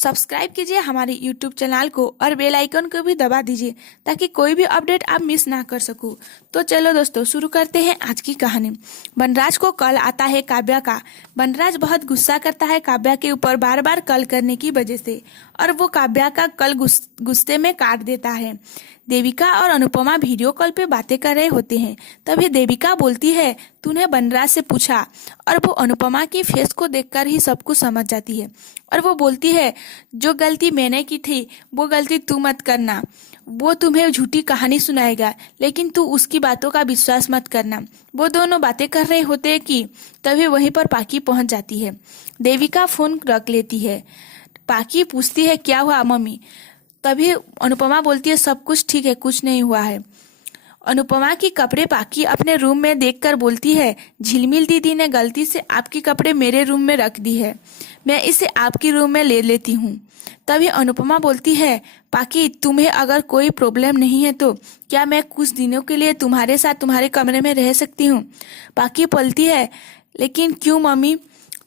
Subscribe कीजिए हमारे YouTube channel को और बेल आइकन को भी दबा दीजिए ताकि कोई भी अपडेट आप मिस ना कर सको। तो चलो दोस्तों शुरू करते हैं आज की कहानी। बनराज को कॉल आता है काव्या का। बनराज बहुत गुस्सा करता है काव्या के ऊपर बार बार कॉल करने की वजह से और वो काव्या का कॉल गुस्से में काट देता है। देविका और अनुपमा वीडियो कॉल पे बातें कर रहे होते हैं। तभी देविका बोलती है, तूने बनराज से पूछा? और वो अनुपमा की फेस को देखकर ही सब कुछ समझ जाती है और वो बोलती है, जो गलती मैंने की थी वो गलती तू मत करना। वो तुम्हें झूठी कहानी सुनाएगा लेकिन तू उसकी बातों का विश्वास मत करना। वो दोनों बातें कर रहे होते हैं कि तभी वहीं पर पाकी पहुंच जाती है। देविका फोन रख लेती है। पाकी पूछती है, क्या हुआ मम्मी? तभी अनुपमा बोलती है, सब कुछ ठीक है, कुछ नहीं हुआ है। अनुपमा की कपड़े पाकी अपने रूम में देखकर बोलती है, झिलमिल दीदी ने गलती से आपके कपड़े मेरे रूम में रख दी है, मैं इसे आपकी रूम में ले लेती हूँ। तभी अनुपमा बोलती है, पाकी तुम्हें अगर कोई प्रॉब्लम नहीं है तो क्या मैं कुछ दिनों के लिए तुम्हारे साथ तुम्हारे कमरे में रह सकती हूँ? पाकी बोलती है, लेकिन क्यों मम्मी?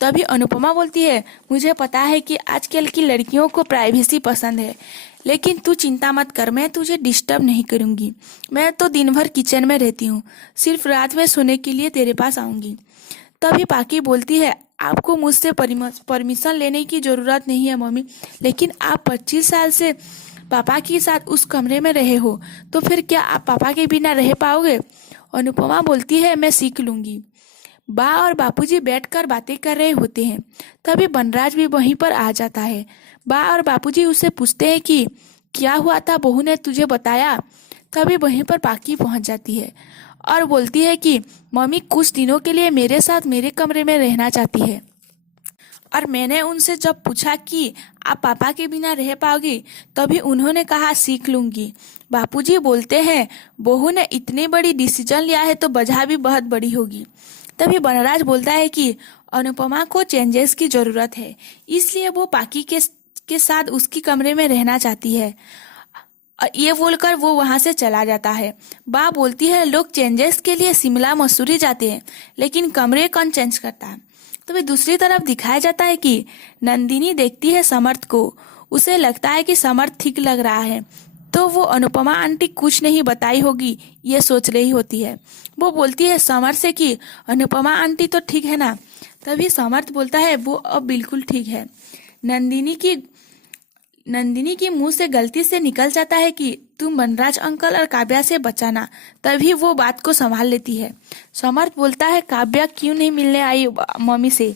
तभी अनुपमा बोलती है, मुझे पता है कि आजकल की लड़कियों को प्राइवेसी पसंद है, लेकिन तू चिंता मत कर, मैं तुझे डिस्टर्ब नहीं करूंगी। मैं तो दिन भर किचन में रहती हूँ, सिर्फ रात में सोने के लिए तेरे पास आऊंगी। तभी पाकी बोलती है, आपको मुझसे परमिशन लेने की जरूरत नहीं है मम्मी, लेकिन आप 25 साल से पापा के साथ उस कमरे में रहे हो तो फिर क्या आप पापा के बिना रह पाओगे? अनुपमा बोलती है, मैं सीख लूंगी। बा और बापूजी बैठकर बातें कर रहे होते हैं। तभी बनराज भी वहीं पर आ जाता है। बा और बापूजी उससे पूछते हैं कि क्या हुआ था, बहू ने तुझे बताया? तभी वहीं पर पाकी पहुंच जाती है और बोलती है कि मम्मी कुछ दिनों के लिए मेरे साथ मेरे कमरे में रहना चाहती है। और मैंने उनसे जब पूछा कि आप पापा के बिना रह पाओगी, तभी उन्होंने कहा सीख लूंगी। बापूजी बोलते हैं, बहू ने इतनी बड़ी डिसीजन लिया है तो वजह भी बहुत बड़ी होगी। तभी बनराज बोलता है कि अनुपमा को चेंजेस की जरूरत है, इसलिए वो पाकी के साथ उसकी कमरे में रहना चाहती है। और ये बोलकर वो वहां से चला जाता है। बा बोलती है, लोग चेंजेस के लिए शिमला मसूरी जाते हैं, लेकिन कमरे कौन चेंज करता है? तो दूसरी तरफ दिखाया जाता है कि नंदिनी देखती है समर्थ को। उसे लगता है कि समर्थ ठीक लग रहा है, तो वो अनुपमा आंटी कुछ नहीं बताई होगी ये सोच रही होती है। वो बोलती है समर्थ से कि अनुपमा आंटी तो ठीक है ना? तभी समर्थ बोलता है, वो अब बिल्कुल ठीक है। नंदिनी की मुंह से गलती से निकल जाता है कि तुम बनराज अंकल और काव्या से बचाना। तभी वो बात को संभाल लेती है। समर्थ बोलता है, काव्या क्यों नहीं मिलने आई मम्मी से?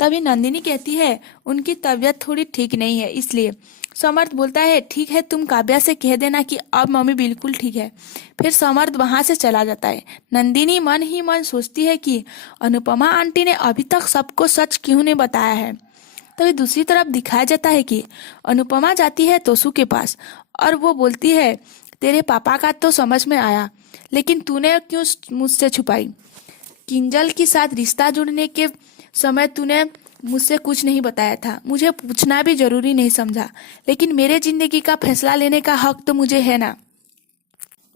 तभी नंदिनी कहती है, उनकी तबीयत थोड़ी ठीक नहीं है इसलिए। समर्थ बोलता है, ठीक है, तुम काव्या से कह देना कि अब मम्मी बिल्कुल ठीक है। फिर समर्थ वहां से चला जाता है। नंदिनी मन ही मन सोचती है कि अनुपमा आंटी ने अभी तक सबको सच क्यों नहीं बताया है। तभी दूसरी तरफ दिखाया जाता है कि अनुपमा जाती है तोसू के पास और वो बोलती है, तेरे पापा का तो समझ में आया, लेकिन तूने क्यों मुझसे छुपाई? किंजल के साथ रिश्ता जुड़ने के समय तूने मुझसे कुछ नहीं बताया था, मुझे पूछना भी जरूरी नहीं समझा, लेकिन मेरे जिंदगी का फैसला लेने का हक तो मुझे है ना?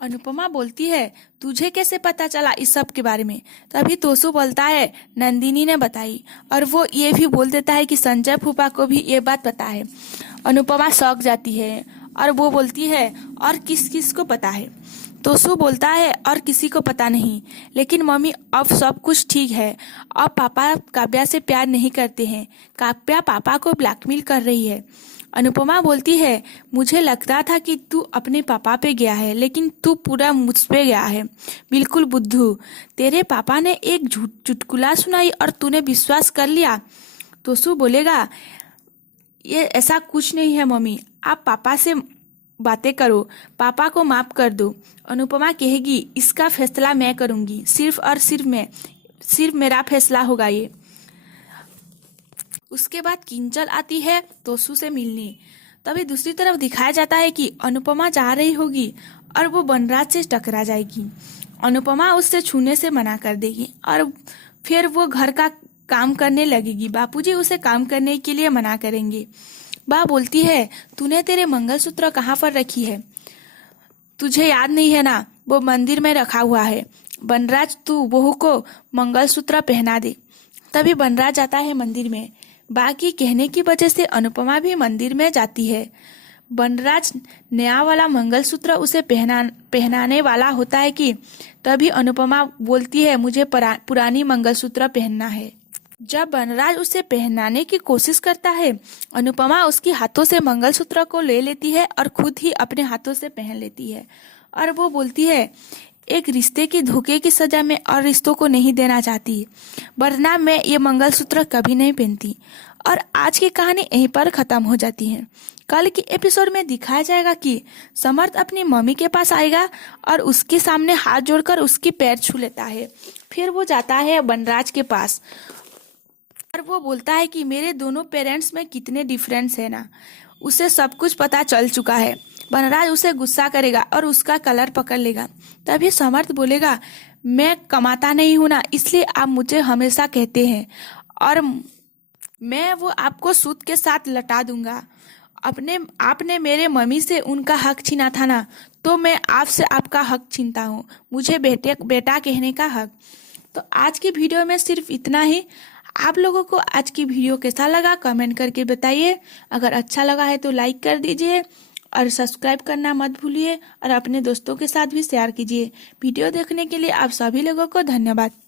अनुपमा बोलती है, तुझे कैसे पता चला इस सब के बारे में? तभी तोसू बोलता है, नंदिनी ने बताई। और वो ये भी बोल देता है कि संजय फूफा को भी ये बात पता है। अनुपमा शौक जाती है और वो बोलती है, और किस किस को पता है? तोसू बोलता है, और किसी को पता नहीं, लेकिन मम्मी अब सब कुछ ठीक है। अब पापा काव्या से प्यार नहीं करते हैं, काव्या पापा को ब्लैकमेल कर रही है। अनुपमा बोलती है, मुझे लगता था कि तू अपने पापा पे गया है, लेकिन तू पूरा मुझ पे गया है, बिल्कुल बुद्धू। तेरे पापा ने एक चुटकुला सुनाई और तूने विश्वास कर लिया। तोसू बोलेगा, ये ऐसा कुछ नहीं है मम्मी, आप पापा से बातें करो, पापा को माफ कर दो। अनुपमा कहेगी, इसका फैसला मैं करूंगी, सिर्फ और सिर्फ मेरा फैसला होगा ये। उसके बाद किंजल आती है तोसू से मिलने। तभी दूसरी तरफ दिखाया जाता है कि अनुपमा जा रही होगी और वो बनराज से टकरा जाएगी। अनुपमा उससे छूने से मना कर देगी और फिर वो घर का काम करने लगेगी। बापूजी उसे काम करने के लिए मना करेंगे। बा बोलती है, तूने तेरे मंगलसूत्र कहाँ पर रखी है? तुझे याद नहीं है ना, वो मंदिर में रखा हुआ है। बनराज तू बहू को मंगलसूत्र पहना दे। तभी बनराज जाता है मंदिर में। बाकी कहने की वजह से अनुपमा भी मंदिर में जाती है। वनराज नया वाला मंगलसूत्र उसे पहनाने वाला होता है कि तभी अनुपमा बोलती है मुझे पुरानी मंगलसूत्र पहनना है। जब वनराज उसे पहनाने की कोशिश करता है, अनुपमा उसके हाथों से मंगलसूत्र को ले लेती है और खुद ही अपने हाथों से पहन लेती है। और वो बोलती है एक रिश्ते की धोखे की सजा में और रिश्तों को नहीं देना चाहती, वरना मैं ये मंगलसूत्र कभी नहीं पहनती। और आज की कहानी यहीं पर खत्म हो जाती है। कल की एपिसोड में दिखाया जाएगा कि समर्थ अपनी मम्मी के पास आएगा और उसके सामने हाथ जोड़कर उसकी पैर छू लेता है। फिर वो जाता है वनराज के पास और वो बोलता है कि मेरे दोनों पेरेंट्स में कितने डिफरेंस है ना। उसे सब कुछ पता चल चुका है। वनराज उसे गुस्सा करेगा और उसका कलर पकड़ लेगा। तभी समर्थ बोलेगा मैं कमाता नहीं हूं ना, इसलिए आप मुझे हमेशा कहते हैं और मैं वो आपको सूद के साथ लौटा दूंगा। आपने मेरे मम्मी से उनका हक छीना था ना, तो मैं आपसे आपका हक छीनता हूँ, मुझे बेटा कहने का हक। तो आज की वीडियो में सिर्फ इतना ही। आप लोगों को आज की वीडियो कैसा लगा कमेंट करके बताइए। अगर अच्छा लगा है तो लाइक कर दीजिए और सब्सक्राइब करना मत भूलिए और अपने दोस्तों के साथ भी शेयर कीजिए। वीडियो देखने के लिए आप सभी लोगों को धन्यवाद।